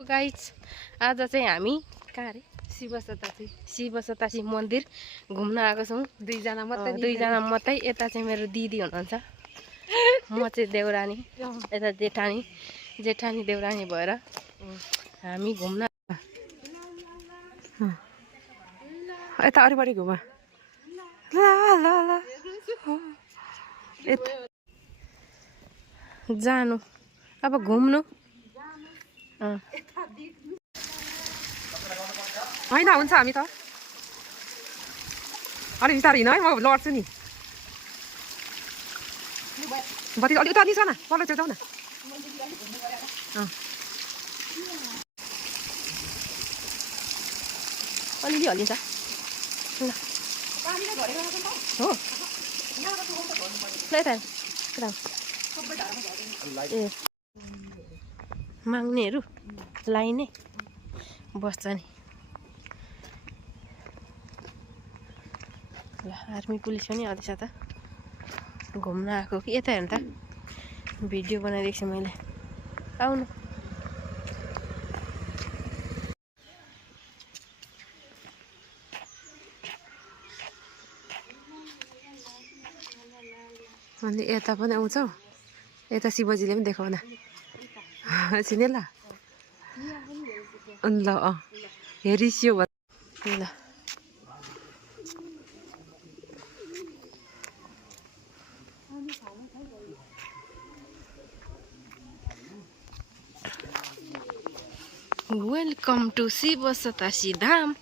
Guys आज चाहिँ हामी कहाँ अरे शिव सतासी मन्दिर घुम्न आएको छौँ। दुईजना मात्रै। यता चाहिँ मेरो दिदी हुनुहुन्छ, म चाहिँ देउरानी, यता जेठानी देउरानी भएर हामी घुम्न। यता अरूपट्टि घुम जानु अब घुम्नु। होइन हुन्छ हामी त अलिक बिस्तारै हिँड है, म लड्छु नि। बत्ती अलिक उता निस्क न, तल चाहिँ जाऊ न। अलिअलि हल्लिन्छ ल हो ए माग्नेहरू लाइनै बस्छ नि। ल आर्मी पुलिस पनि आउँदैछ त, घुम्न आएको कि यता हेर्नु त, भिडियो बनाइदिएको छु मैले, आउनु। अनि यता पनि आउँछौ, यता शिवजीले पनि देखाउ न चिने ल। ल हेरिसियो ल वेलकम टु शिव सतासी धाम।